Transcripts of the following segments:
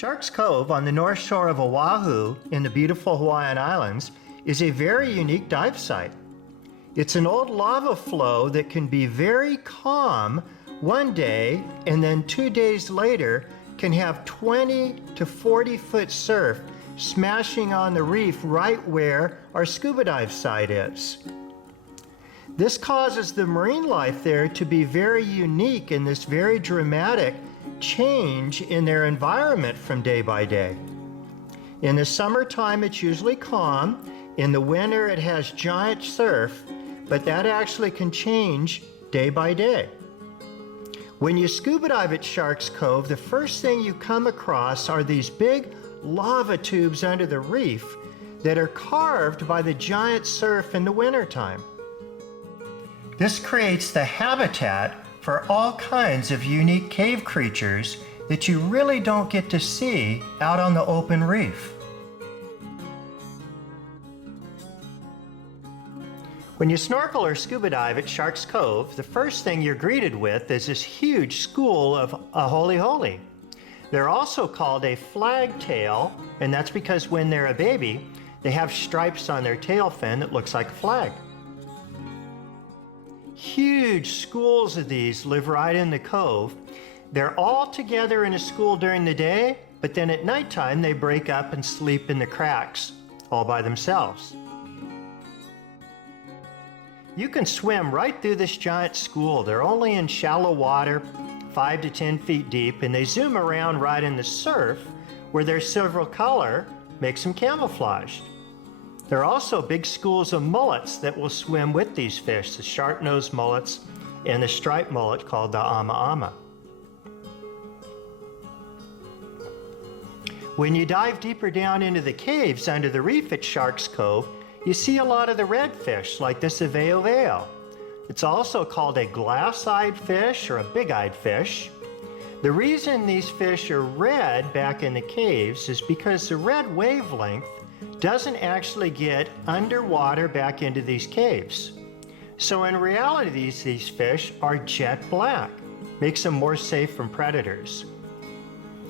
Sharks Cove on the North Shore of Oahu in the beautiful Hawaiian Islands is a very unique dive site. It's an old lava flow that can be very calm one day and then 2 days later can have 20 to 40 foot surf smashing on the reef right where our scuba dive site is. This causes the marine life there to be very unique in this very dramatic change in their environment from day by day. In the summertime, it's usually calm. In the winter, it has giant surf, but that actually can change day by day. When you scuba dive at Sharks Cove, the first thing you come across are these big lava tubes under the reef that are carved by the giant surf in the wintertime. This creates the habitat for all kinds of unique cave creatures that you really don't get to see out on the open reef. When you snorkel or scuba dive at Sharks Cove, the first thing you're greeted with is this huge school of ahole. They're also called a flagtail, and that's because when they're a baby, they have stripes on their tail fin that looks like a flag. Huge schools of these live right in the cove. They're all together in a school during the day, but then at nighttime they break up and sleep in the cracks all by themselves. You can swim right through this giant school. They're only in shallow water, 5 to 10 feet deep, and they zoom around right in the surf where their silver color makes them camouflaged. There are also big schools of mullets that will swim with these fish, the sharp-nosed mullets and the striped mullet called the ama. When you dive deeper down into the caves under the reef at Sharks Cove, you see a lot of the redfish like this aveo. It's also called a glass-eyed fish or a big-eyed fish. The reason these fish are red back in the caves is because the red wavelength doesn't actually get underwater back into these caves. So in reality, these fish are jet black, makes them more safe from predators.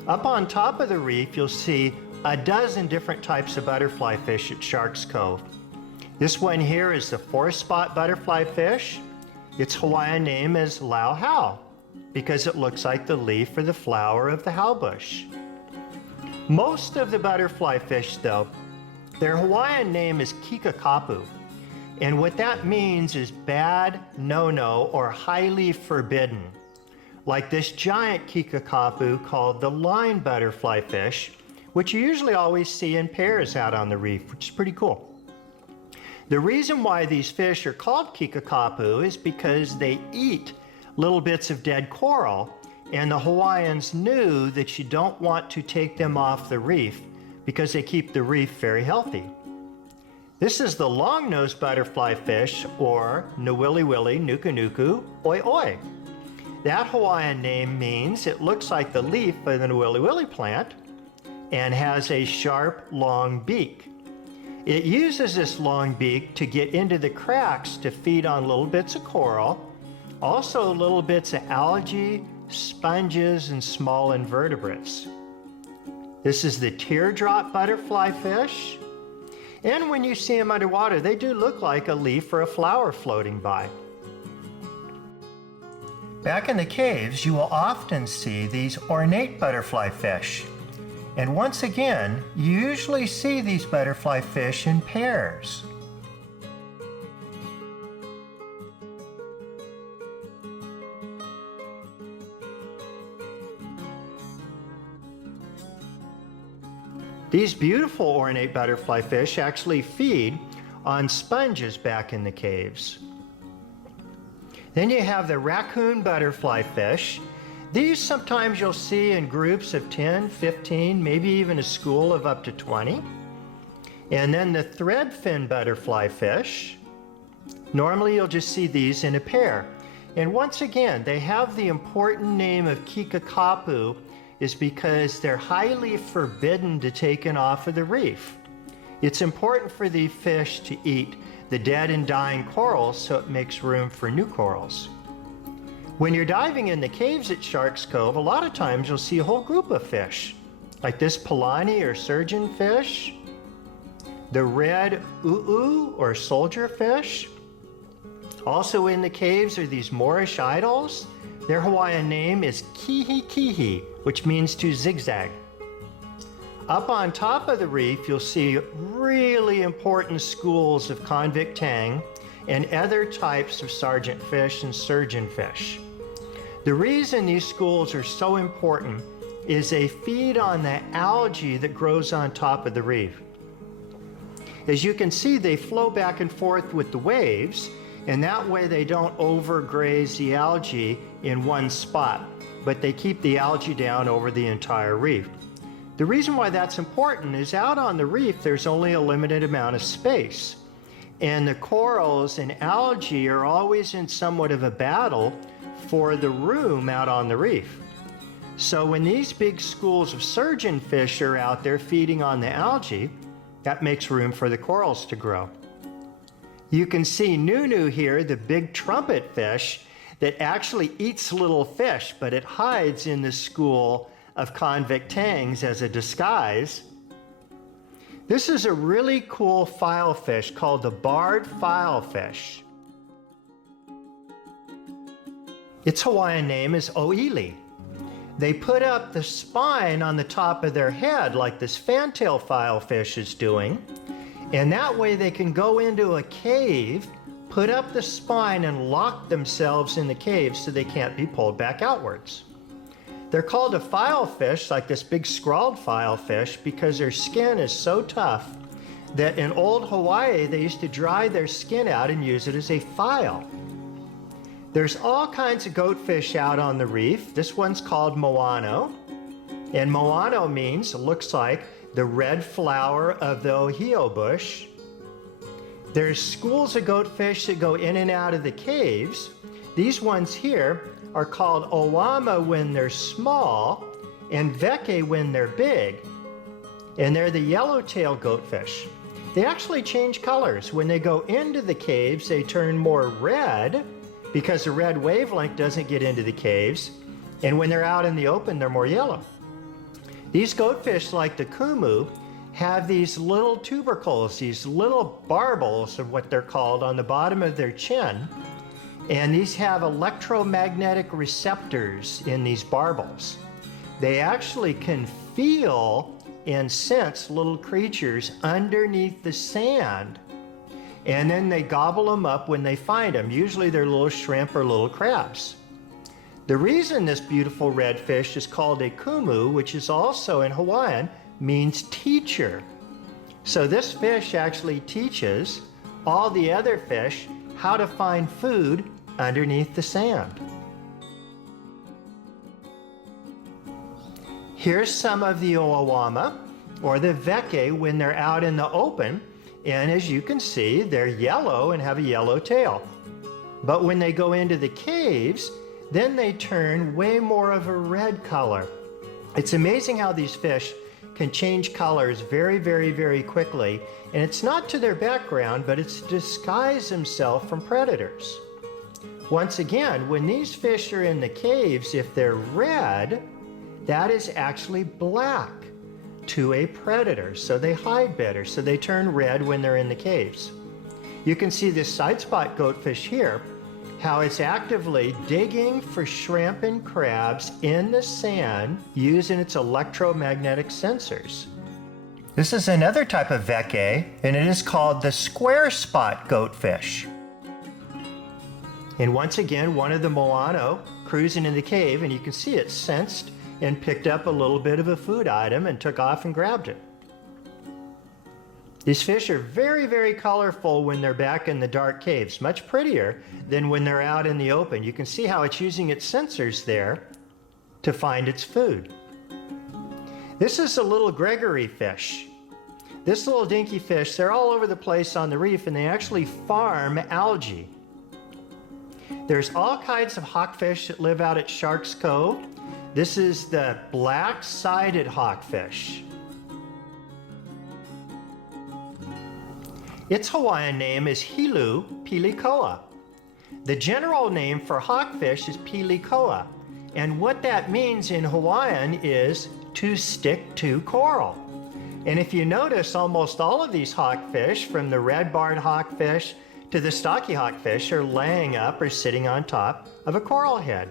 Up on top of the reef, you'll see a dozen different types of butterfly fish at Sharks Cove. This one here is the 4-spot butterfly fish. Its Hawaiian name is lau hau, because it looks like the leaf or the flower of the hau bush. Most of the butterfly fish, though, their Hawaiian name is kikakapu, and what that means is bad, no-no, or highly forbidden. Like this giant kikakapu called the line butterfly fish, which you usually always see in pairs out on the reef, which is pretty cool. The reason why these fish are called kikakapu is because they eat little bits of dead coral, and the Hawaiians knew that you don't want to take them off the reef because they keep the reef very healthy. This is the long-nosed butterfly fish, or nuwiliwili, nuku, oi oi. That Hawaiian name means it looks like the leaf of the nuwiliwili plant and has a sharp, long beak. It uses this long beak to get into the cracks to feed on little bits of coral, also little bits of algae, sponges, and small invertebrates. This is the teardrop butterfly fish. And when you see them underwater, they do look like a leaf or a flower floating by. Back in the caves, you will often see these ornate butterfly fish. And once again, you usually see these butterfly fish in pairs. These beautiful ornate butterfly fish actually feed on sponges back in the caves. Then you have the raccoon butterfly fish. These sometimes you'll see in groups of 10, 15, maybe even a school of up to 20. And then the threadfin butterfly fish. Normally you'll just see these in a pair. And once again, they have the important name of kikakapu is because they're highly forbidden to take off of the reef. It's important for the fish to eat the dead and dying corals so it makes room for new corals. When you're diving in the caves at Sharks Cove, a lot of times you'll see a whole group of fish. like this Polani or Surgeonfish, the red u'u or soldierfish. Also in the caves are these Moorish idols. Their Hawaiian name is kihi kihi, which means to zigzag. Up on top of the reef, you'll see really important schools of convict tang and other types of sergeant fish and surgeonfish. The reason these schools are so important is they feed on the algae that grows on top of the reef. As you can see, they flow back and forth with the waves, and that way they don't overgraze the algae in one spot, but they keep the algae down over the entire reef. The reason why that's important is out on the reef there's only a limited amount of space, and the corals and algae are always in somewhat of a battle for the room out on the reef. So when these big schools of surgeonfish are out there feeding on the algae, that makes room for the corals to grow. You can see Nunu here, the big trumpet fish that actually eats little fish, but it hides in the school of convict tangs as a disguise. This is a really cool filefish called the barred filefish. Its Hawaiian name is oili. They put up the spine on the top of their head like this fantail filefish is doing, and that way they can go into a cave, put up the spine, and lock themselves in the cave so they can't be pulled back outwards. They're called a filefish, like this big scrawled filefish, because their skin is so tough that in old Hawaii they used to dry their skin out and use it as a file. There's all kinds of goatfish out on the reef. This one's called moano, and moano means, looks like, the red flower of the ohio bush. There's schools of goatfish that go in and out of the caves. These ones here are called owama when they're small and veke when they're big. And they're the yellowtail goatfish. They actually change colors. When they go into the caves, they turn more red because the red wavelength doesn't get into the caves. And when they're out in the open, they're more yellow. These goatfish, like the kumu, have these little tubercles, these little barbels of what they're called on the bottom of their chin. And these have electromagnetic receptors in these barbels. They actually can feel and sense little creatures underneath the sand, and then they gobble them up when they find them. Usually they're little shrimp or little crabs. The reason this beautiful red fish is called a kumu, which is also in Hawaiian, means teacher. So this fish actually teaches all the other fish how to find food underneath the sand. Here's some of the owama, or the veke, when they're out in the open, and as you can see, they're yellow and have a yellow tail. But when they go into the caves, then they turn way more of a red color. It's amazing how these fish can change colors very, very, very quickly, and it's not to their background, but it's to disguise themselves from predators. Once again, when these fish are in the caves, if they're red, that is actually black to a predator, so they hide better, so they turn red when they're in the caves. You can see this side spot goatfish here, how it's actively digging for shrimp and crabs in the sand using its electromagnetic sensors. This is another type of veke, and it is called the square spot goatfish. And once again, one of the moano cruising in the cave, and you can see it sensed and picked up a little bit of a food item and took off and grabbed it. These fish are very, very colorful when they're back in the dark caves, much prettier than when they're out in the open. You can see how it's using its sensors there to find its food. This is a little Gregory fish. This little dinky fish, they're all over the place on the reef, and they actually farm algae. There's all kinds of hawkfish that live out at Sharks Cove. This is the black-sided hawkfish. Its Hawaiian name is Hilu pilikoa. The general name for hawkfish is pilikoa, and what that means in Hawaiian is to stick to coral. And if you notice, almost all of these hawkfish, from the red-barred hawkfish to the stocky hawkfish, are laying up or sitting on top of a coral head.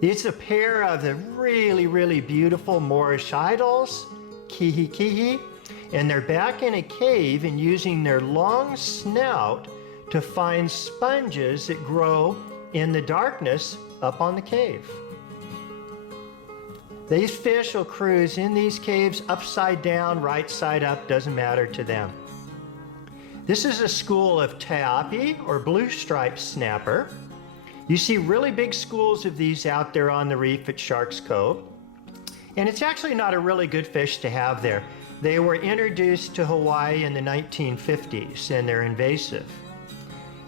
These are a pair of the really, really beautiful Moorish idols, kihi, and they're back in a cave and using their long snout to find sponges that grow in the darkness up on the cave. These fish will cruise in these caves upside down, right side up, doesn't matter to them. This is a school of taiapi, or blue-striped snapper. You see really big schools of these out there on the reef at Sharks Cove. And it's actually not a really good fish to have there. They were introduced to Hawaii in the 1950s, and they're invasive.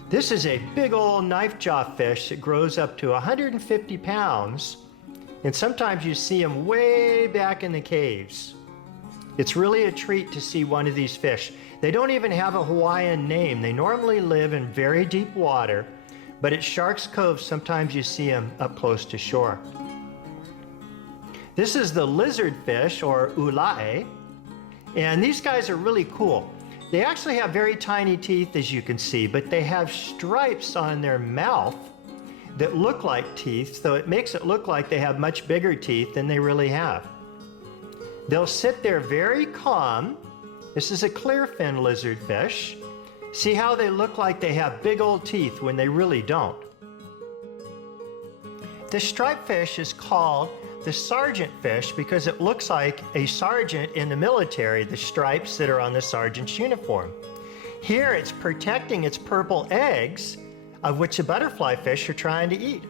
This is a big old knife jaw fish that grows up to 150 pounds, and sometimes you see them way back in the caves. It's really a treat to see one of these fish. They don't even have a Hawaiian name. They normally live in very deep water, but at Sharks Cove, sometimes you see them up close to shore. This is the lizard fish, or ulae, and these guys are really cool. They actually have very tiny teeth, as you can see, but they have stripes on their mouth that look like teeth, so it makes it look like they have much bigger teeth than they really have. They'll sit there very calm. This is a clearfin lizard fish. See how they look like they have big old teeth when they really don't. The striped fish is called the sergeant fish because it looks like a sergeant in the military, the stripes that are on the sergeant's uniform. Here it's protecting its purple eggs, of which the butterfly fish are trying to eat.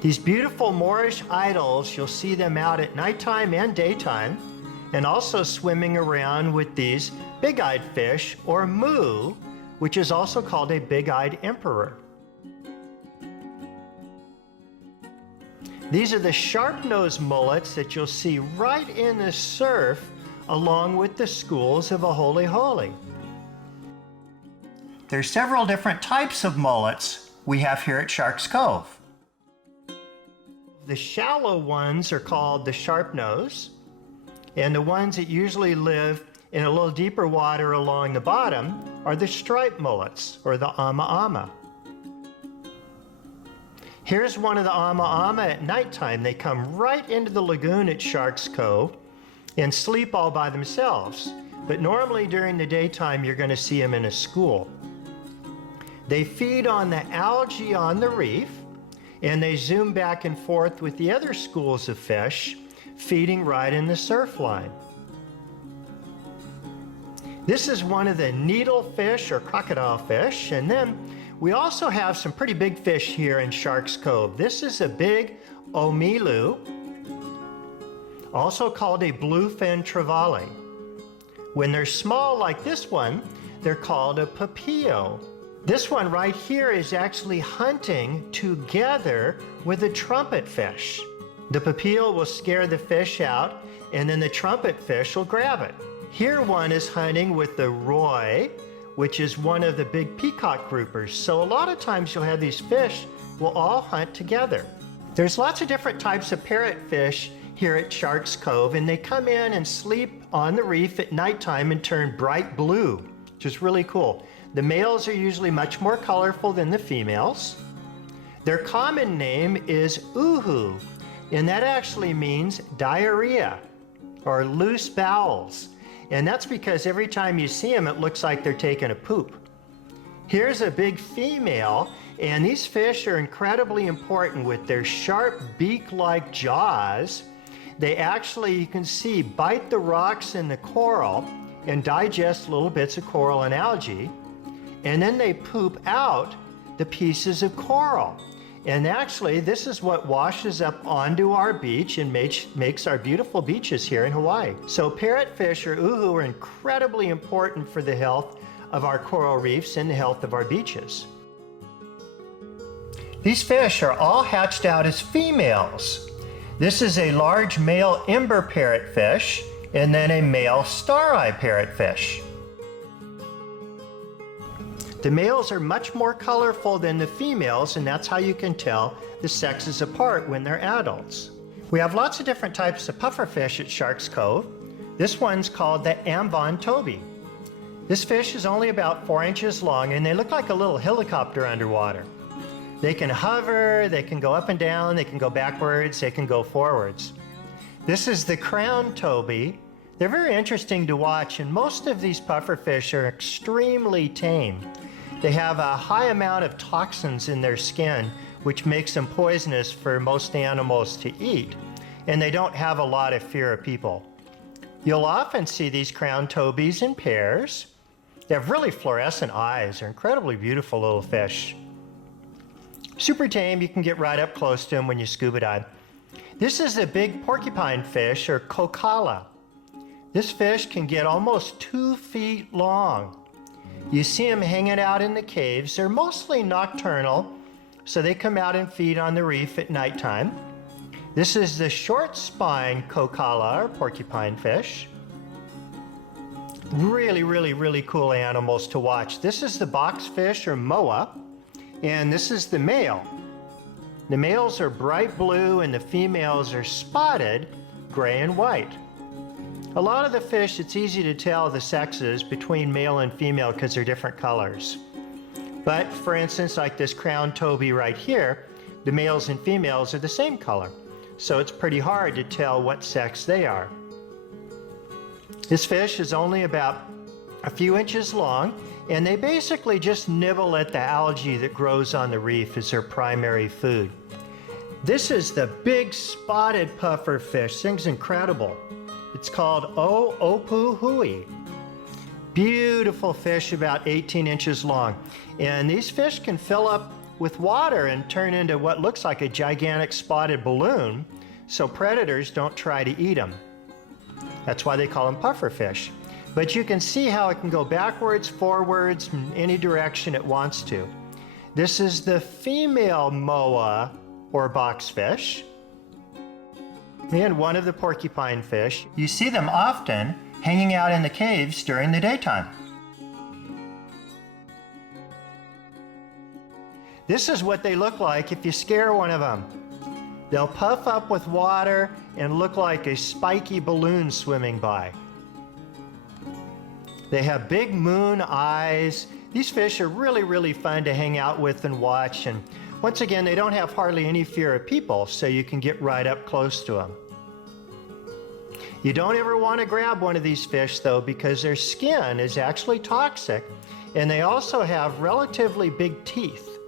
These beautiful Moorish idols, you'll see them out at nighttime and daytime, and also swimming around with these big-eyed fish, or mu, which is also called a big-eyed emperor. These are the sharp-nosed mullets that you'll see right in the surf along with the schools of Ahole. There's several different types of mullets we have here at Sharks Cove. The shallow ones are called the sharp nose, and the ones that usually live in a little deeper water along the bottom are the striped mullets, or the ama. Here's one of the ama at nighttime. They come right into the lagoon at Sharks Cove and sleep all by themselves. But normally during the daytime, you're going to see them in a school. They feed on the algae on the reef, and they zoom back and forth with the other schools of fish, feeding right in the surf line. This is one of the needlefish, or crocodile fish, and then we also have some pretty big fish here in Sharks Cove. This is a big omilu, also called a bluefin trevally. When they're small like this one, they're called a pupukea. This one right here is actually hunting together with a trumpet fish. The pupukea will scare the fish out, and then the trumpet fish will grab it. Here one is hunting with the roi, which is one of the big peacock groupers. So a lot of times you'll have these fish will all hunt together. There's lots of different types of parrotfish here at Sharks Cove, and they come in and sleep on the reef at nighttime and turn bright blue, which is really cool. The males are usually much more colorful than the females. Their common name is uhu, and that actually means diarrhea or loose bowels. And that's because every time you see them, it looks like they're taking a poop. Here's a big female, and these fish are incredibly important with their sharp beak-like jaws. They actually, you can see, bite the rocks in the coral and digest little bits of coral and algae, and then they poop out the pieces of coral. And actually, this is what washes up onto our beach and makes our beautiful beaches here in Hawaii. So parrotfish, or uhu, are incredibly important for the health of our coral reefs and the health of our beaches. These fish are all hatched out as females. This is a large male ember parrotfish, and then a male star-eye parrotfish. The males are much more colorful than the females, and that's how you can tell the sexes apart when they're adults. We have lots of different types of pufferfish at Sharks Cove. This one's called the Ambon Toby. This fish is only about 4 inches long, and they look like a little helicopter underwater. They can hover, they can go up and down, they can go backwards, they can go forwards. This is the crown toby. They're very interesting to watch, and most of these pufferfish are extremely tame. They have a high amount of toxins in their skin, which makes them poisonous for most animals to eat, and they don't have a lot of fear of people. You'll often see these crown tobies in pairs. They have really fluorescent eyes. They're incredibly beautiful little fish. Super tame, you can get right up close to them when you scuba dive. This is a big porcupine fish, or kokala. This fish can get almost 2 feet long. You see them hanging out in the caves. They're mostly nocturnal, so they come out and feed on the reef at nighttime. This is the short spine kokala, or porcupine fish. Really cool animals to watch. This is the boxfish, or moa. And this is the male. The males are bright blue and the females are spotted gray and white. A lot of the fish, it's easy to tell the sexes between male and female because they're different colors. But for instance, like this crown toby right here, the males and females are the same color. So it's pretty hard to tell what sex they are. This fish is only about a few inches long, and they basically just nibble at the algae that grows on the reef as their primary food. This is the big spotted pufferfish. This thing's incredible. It's called Oahu hui. Beautiful fish, about 18 inches long. And these fish can fill up with water and turn into what looks like a gigantic spotted balloon, so predators don't try to eat them. That's why they call them pufferfish. But you can see how it can go backwards, forwards, in any direction it wants to. This is the female moa, or boxfish, and one of the porcupine fish. You see them often hanging out in the caves during the daytime. This is what they look like if you scare one of them. They'll puff up with water and look like a spiky balloon swimming by. They have big moon eyes. These fish are really fun to hang out with and watch. And once again, they don't have hardly any fear of people, so you can get right up close to them. You don't ever want to grab one of these fish, though, because their skin is actually toxic, and they also have relatively big teeth.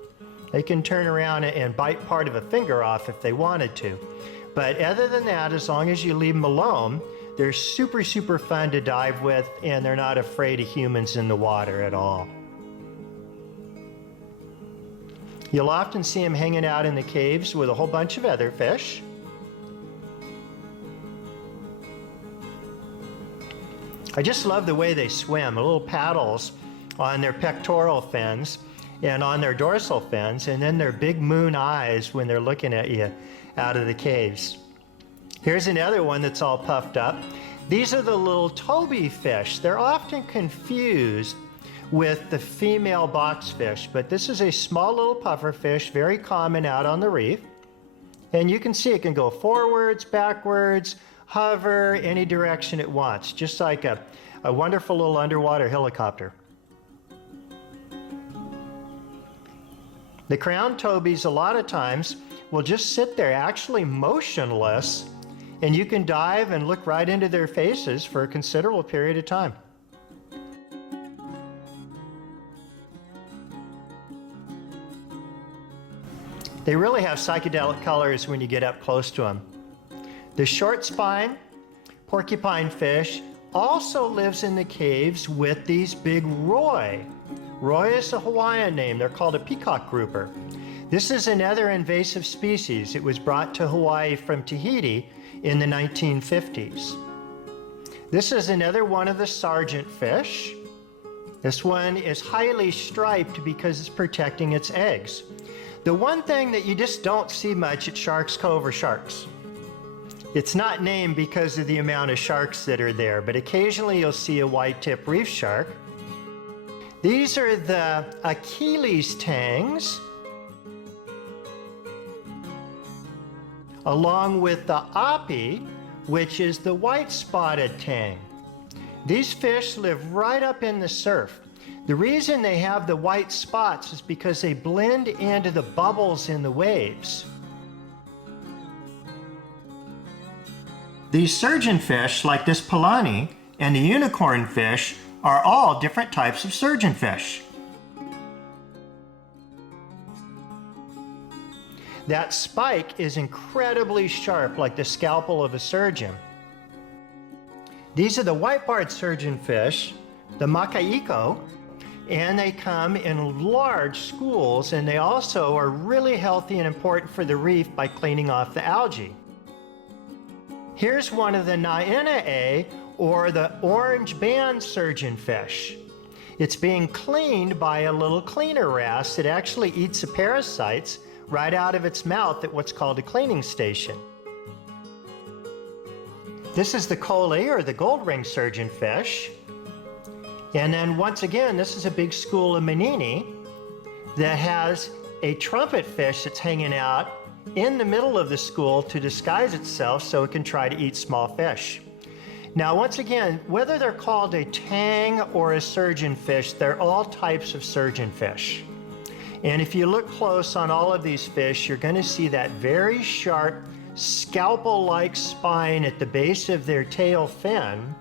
They can turn around and bite part of a finger off if they wanted to. But other than that, as long as you leave them alone, they're super fun to dive with, and they're not afraid of humans in the water at all. You'll often see them hanging out in the caves with a whole bunch of other fish. I just love the way they swim, the little paddles on their pectoral fins and on their dorsal fins, and then their big moon eyes when they're looking at you out of the caves. Here's another one that's all puffed up. These are the little toby fish. They're often confused with the female boxfish, but this is a small little pufferfish, very common out on the reef. And you can see it can go forwards, backwards, hover, any direction it wants, just like a wonderful little underwater helicopter. The crown tobies, a lot of times, will just sit there actually motionless, and you can dive and look right into their faces for a considerable period of time. They really have psychedelic colors when you get up close to them. The short spine porcupine fish also lives in the caves with these big roi. Roi is a Hawaiian name. They're called a peacock grouper. This is another invasive species. It was brought to Hawaii from Tahiti in the 1950s. This is another one of the Surgeonfish. This one is highly striped because it's protecting its eggs. The one thing that you just don't see much at Sharks Cove are sharks. It's not named because of the amount of sharks that are there, but occasionally you'll see a white-tip reef shark. These are the Achilles tangs, along with the api, which is the white-spotted tang. These fish live right up in the surf. The reason they have the white spots is because they blend into the bubbles in the waves. These surgeonfish, like this polani and the unicorn fish, are all different types of surgeonfish. That spike is incredibly sharp, like the scalpel of a surgeon. These are the white-barred surgeonfish, the makaiko, and they come in large schools, and they also are really healthy and important for the reef by cleaning off the algae. Here's one of the nainae, or the orange band surgeonfish. It's being cleaned by a little cleaner wrasse that actually eats the parasites right out of its mouth at what's called a cleaning station. This is the kole, or the gold ring surgeonfish. And then once again, this is a big school of manini that has a trumpet fish that's hanging out in the middle of the school to disguise itself so it can try to eat small fish. Now, once again, whether they're called a tang or a surgeonfish, they're all types of surgeonfish. And if you look close on all of these fish, you're going to see that very sharp, scalpel-like spine at the base of their tail fin.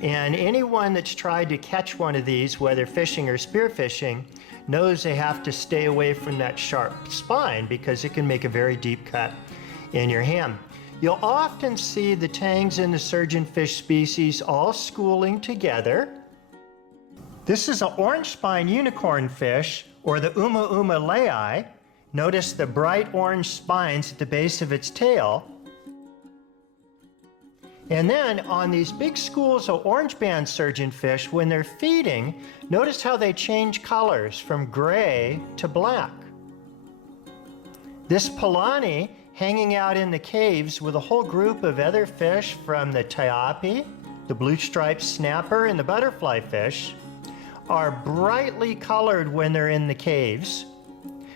And anyone that's tried to catch one of these, whether fishing or spearfishing, knows they have to stay away from that sharp spine because it can make a very deep cut in your hand. You'll often see the tangs in the surgeonfish species all schooling together. This is an orange spine unicorn fish, or the uma lei. Notice the bright orange spines at the base of its tail. And then on these big schools of orange band surgeonfish, when they're feeding, notice how they change colors from gray to black. This polani hanging out in the caves with a whole group of other fish from the taiapi, the blue-striped snapper, and the butterfly fish are brightly colored when they're in the caves.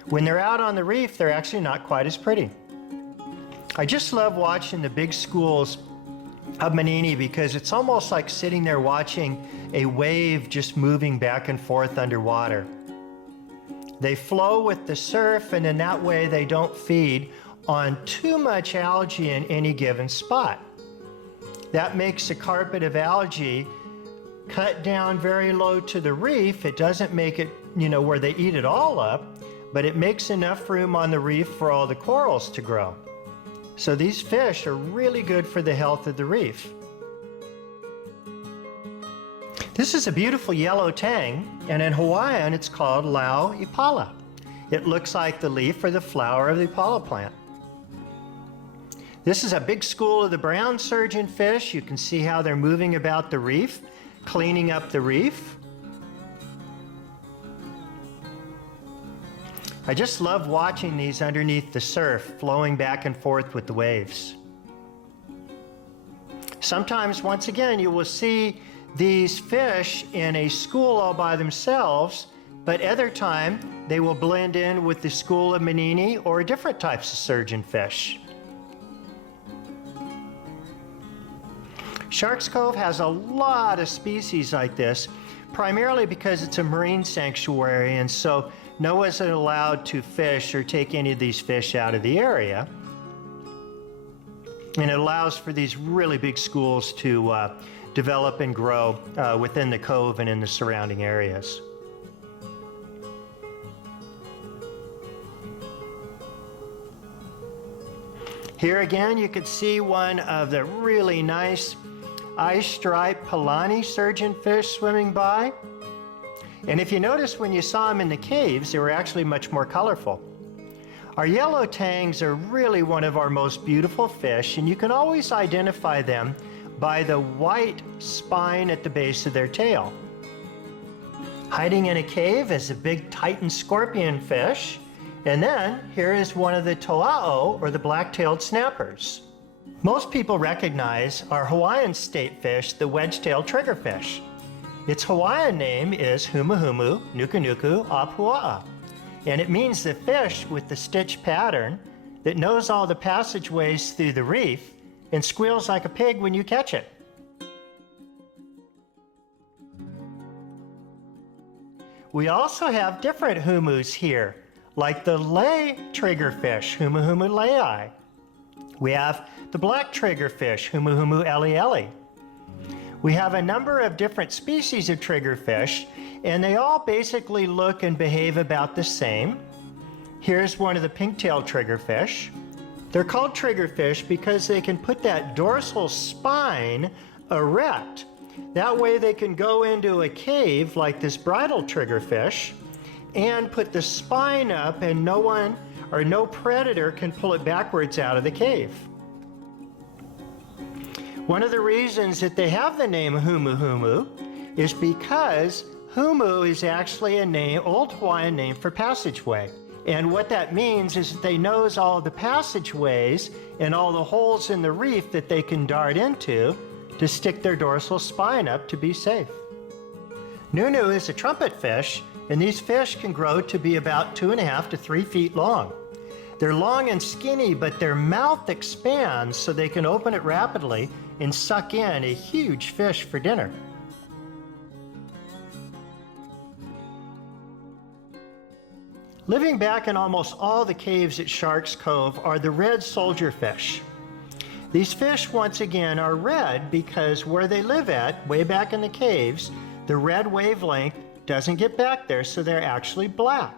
When they're out on the reef, they're actually not quite as pretty. I just love watching the big schools of manini because it's almost like sitting there watching a wave just moving back and forth underwater. They flow with the surf, and in that way they don't feed on too much algae in any given spot. That makes a carpet of algae cut down very low to the reef. It doesn't make it, where they eat it all up, but it makes enough room on the reef for all the corals to grow. So these fish are really good for the health of the reef. This is a beautiful yellow tang, and in Hawaiian it's called lau ipala. It looks like the leaf or the flower of the ipala plant. This is a big school of the brown surgeonfish. You can see how they're moving about the reef, cleaning up the reef. I just love watching these underneath the surf, flowing back and forth with the waves. Sometimes, once again, you will see these fish in a school all by themselves, but other time they will blend in with the school of manini or different types of surgeonfish. Sharks Cove has a lot of species like this, primarily because it's a marine sanctuary, and so no one is allowed to fish or take any of these fish out of the area. And it allows for these really big schools to develop and grow within the cove and in the surrounding areas. Here again, you can see one of the really nice ice-striped polani surgeonfish swimming by. And if you notice, when you saw them in the caves, they were actually much more colorful. Our yellow tangs are really one of our most beautiful fish, and you can always identify them by the white spine at the base of their tail. Hiding in a cave is a big Titan scorpion fish, and then here is one of the toa'o, or the black-tailed snappers. Most people recognize our Hawaiian state fish, the wedge-tailed triggerfish. Its Hawaiian name is Humuhumu Nukunuku Apua'a, and it means the fish with the stitch pattern that knows all the passageways through the reef and squeals like a pig when you catch it. We also have different humus here, like the lei triggerfish, Humuhumu leai. We have the black triggerfish, Humuhumu elieli. We have a number of different species of triggerfish, and they all basically look and behave about the same. Here's one of the pink-tailed triggerfish. They're called triggerfish because they can put that dorsal spine erect. That way they can go into a cave like this bridal triggerfish and put the spine up, and no one or no predator can pull it backwards out of the cave. One of the reasons that they have the name Humuhumu is because Humu is actually a name, old Hawaiian name for passageway. And what that means is that they knows all the passageways and all the holes in the reef that they can dart into to stick their dorsal spine up to be safe. Nunu is a trumpet fish, and these fish can grow to be about 2.5 to 3 feet long. They're long and skinny, but their mouth expands so they can open it rapidly and suck in a huge fish for dinner. Living back in almost all the caves at Sharks Cove are the red soldierfish. These fish, once again, are red because where they live at, way back in the caves, the red wavelength doesn't get back there, so they're actually black.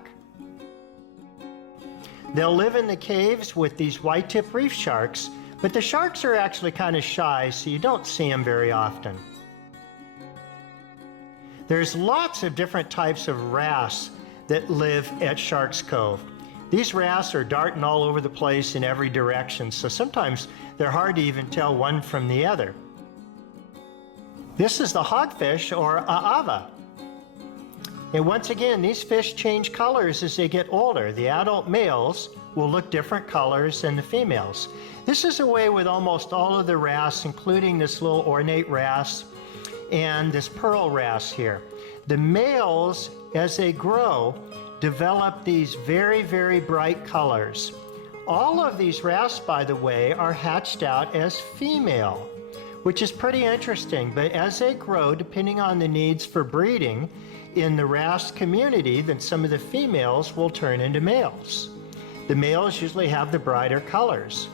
They'll live in the caves with these white-tip reef sharks, but the sharks are actually kind of shy, so you don't see them very often. There's lots of different types of wrasse that live at Sharks Cove. These wrasse are darting all over the place in every direction, so sometimes they're hard to even tell one from the other. This is the hogfish, or a'ava. And once again, these fish change colors as they get older. The adult males will look different colors than the females. This is a way with almost all of the wrasse, including this little ornate wrasse and this pearl wrasse here. The males, as they grow, develop these very, very bright colors. All of these wrasse, by the way, are hatched out as female, which is pretty interesting. But as they grow, depending on the needs for breeding in the wrasse community, then some of the females will turn into males. The males usually have the brighter colors.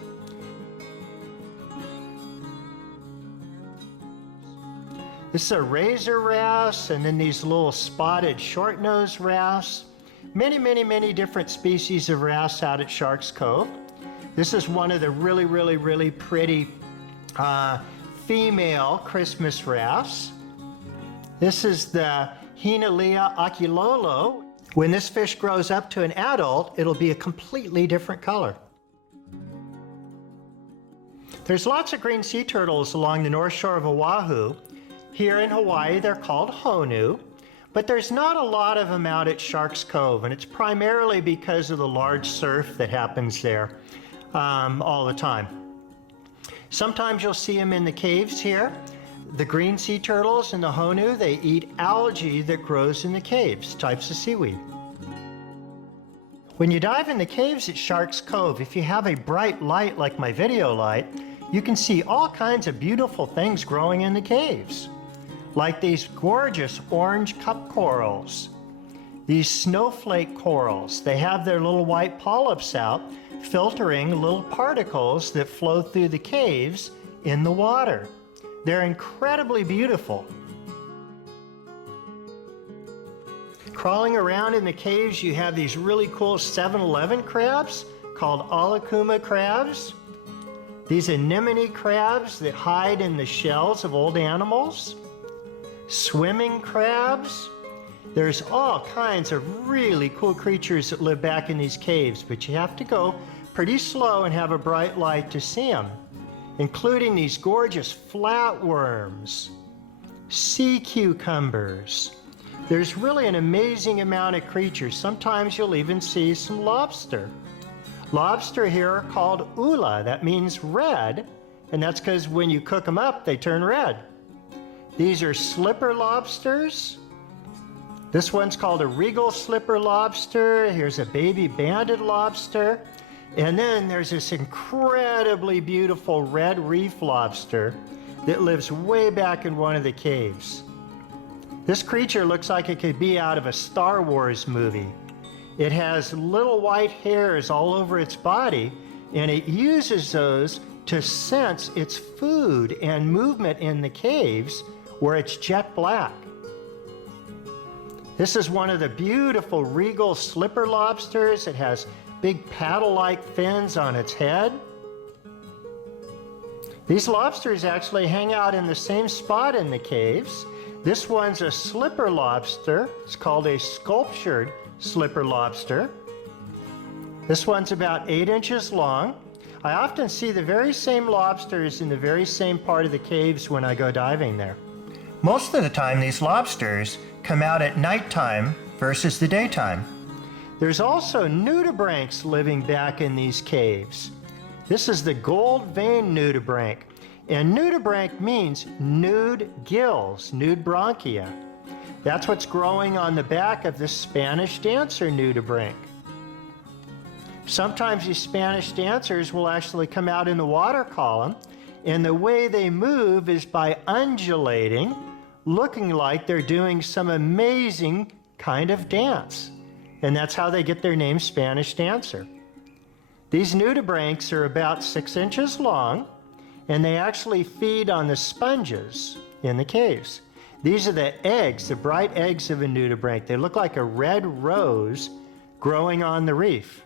This is a razor wrasse, and then these little spotted short-nosed wrasse. Many, many, many different species of wrasse out at Sharks Cove. This is one of the really, really, really pretty female Christmas wrasse. This is the Hinalea akilolo. When this fish grows up to an adult, it'll be a completely different color. There's lots of green sea turtles along the North Shore of Oahu. Here in Hawaii, they're called honu, but there's not a lot of them out at Sharks Cove, and it's primarily because of the large surf that happens there all the time. Sometimes you'll see them in the caves here. The green sea turtles and the honu, they eat algae that grows in the caves, types of seaweed. When you dive in the caves at Sharks Cove, if you have a bright light like my video light, you can see all kinds of beautiful things growing in the caves, like these gorgeous orange cup corals, these snowflake corals. They have their little white polyps out, filtering little particles that flow through the caves in the water. They're incredibly beautiful. Crawling around in the caves, you have these really cool 7-Eleven crabs called alakuma crabs. These anemone crabs that hide in the shells of old animals. Swimming crabs. There's all kinds of really cool creatures that live back in these caves, but you have to go pretty slow and have a bright light to see them, including these gorgeous flatworms, sea cucumbers. There's really an amazing amount of creatures. Sometimes you'll even see some lobster. Lobster here are called ula. That means red, and that's because when you cook them up, they turn red. These are slipper lobsters. This one's called a regal slipper lobster. Here's a baby banded lobster. And then there's this incredibly beautiful red reef lobster that lives way back in one of the caves. This creature looks like it could be out of a Star Wars movie. It has little white hairs all over its body, and it uses those to sense its food and movement in the caves where it's jet black. This is one of the beautiful regal slipper lobsters. It has big paddle-like fins on its head. These lobsters actually hang out in the same spot in the caves. This one's a slipper lobster. It's called a sculptured slipper lobster. This one's about 8 inches long. I often see the very same lobsters in the very same part of the caves when I go diving there. Most of the time, these lobsters come out at nighttime versus the daytime. There's also nudibranchs living back in these caves. This is the gold vein nudibranch, and nudibranch means nude gills, nude bronchia. That's what's growing on the back of this Spanish dancer nudibranch. Sometimes these Spanish dancers will actually come out in the water column, and the way they move is by undulating, looking like they're doing some amazing kind of dance. And that's how they get their name Spanish dancer. These nudibranchs are about 6 inches long, and they actually feed on the sponges in the caves. These are the eggs, the bright eggs of a nudibranch. They look like a red rose growing on the reef.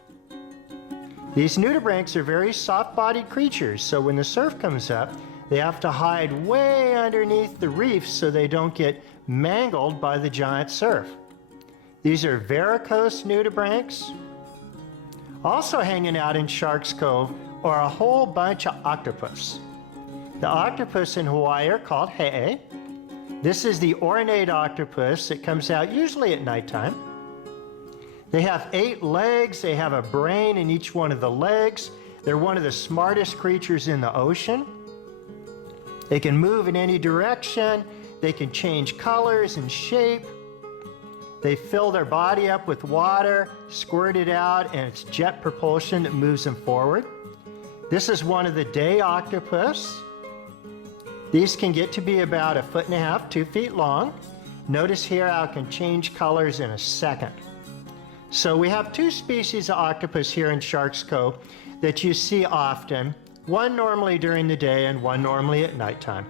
These nudibranchs are very soft-bodied creatures, so when the surf comes up, they have to hide way underneath the reef so they don't get mangled by the giant surf. These are varicose nudibranchs. Also hanging out in Sharks Cove are a whole bunch of octopus. The octopus in Hawaii are called he'e. This is the ornate octopus that comes out usually at nighttime. They have 8 legs. They have a brain in each one of the legs. They're one of the smartest creatures in the ocean. They can move in any direction. They can change colors and shape. They fill their body up with water, squirt it out, and it's jet propulsion that moves them forward. This is one of the day octopus. These can get to be about 1.5 feet, 2 feet long. Notice here how it can change colors in a second. So we have 2 species of octopus here in Sharks Cove that you see often, one normally during the day and one normally at nighttime.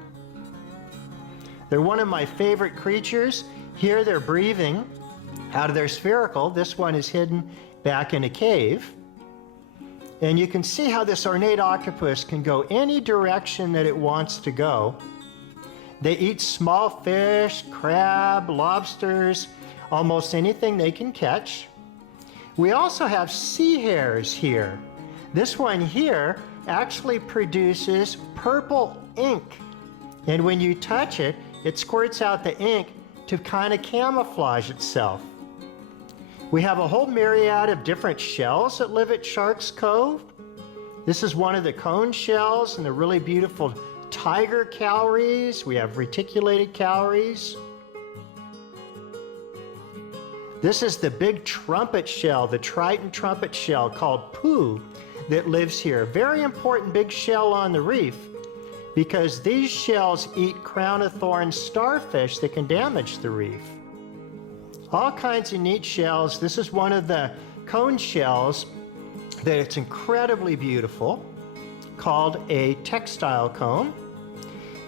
They're one of my favorite creatures. Here they're breathing out of their spherical. This one is hidden back in a cave. And you can see how this ornate octopus can go any direction that it wants to go. They eat small fish, crab, lobsters, almost anything they can catch. We also have sea hares here. This one here actually produces purple ink. And when you touch it, it squirts out the ink to kind of camouflage itself. We have a whole myriad of different shells that live at Sharks Cove. This is one of the cone shells and the really beautiful tiger cowries. We have reticulated cowries. This is the big trumpet shell, the Triton trumpet shell called Poo that lives here. Very important big shell on the reef because these shells eat crown-of-thorns starfish that can damage the reef. All kinds of neat shells. This is one of the cone shells that it's incredibly beautiful, called a textile cone.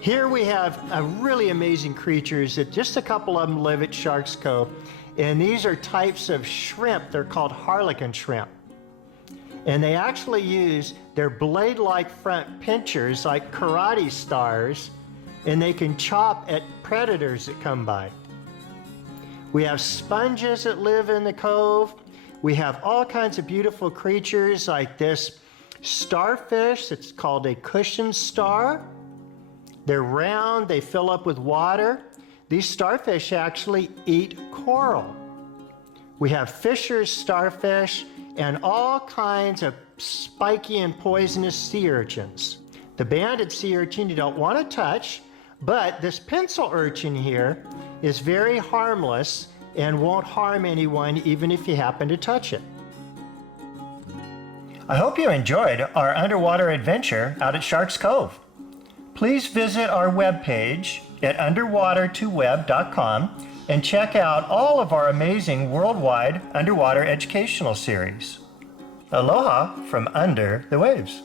Here we have a really amazing creatures that just a couple of them live at Sharks Cove, and these are types of shrimp. They're called harlequin shrimp. And they actually use their blade-like front pinchers like karate stars, and they can chop at predators that come by. We have sponges that live in the cove. We have all kinds of beautiful creatures like this starfish that's called a cushion star. They're round, they fill up with water. These starfish actually eat coral. We have Fisher's starfish and all kinds of spiky and poisonous sea urchins. The banded sea urchin you don't want to touch, But this pencil urchin here is very harmless and won't harm anyone even if you happen to touch it. I hope you enjoyed our underwater adventure out at Sharks Cove. Please visit our webpage at underwater2web.com and check out all of our amazing worldwide underwater educational series. Aloha from under the waves.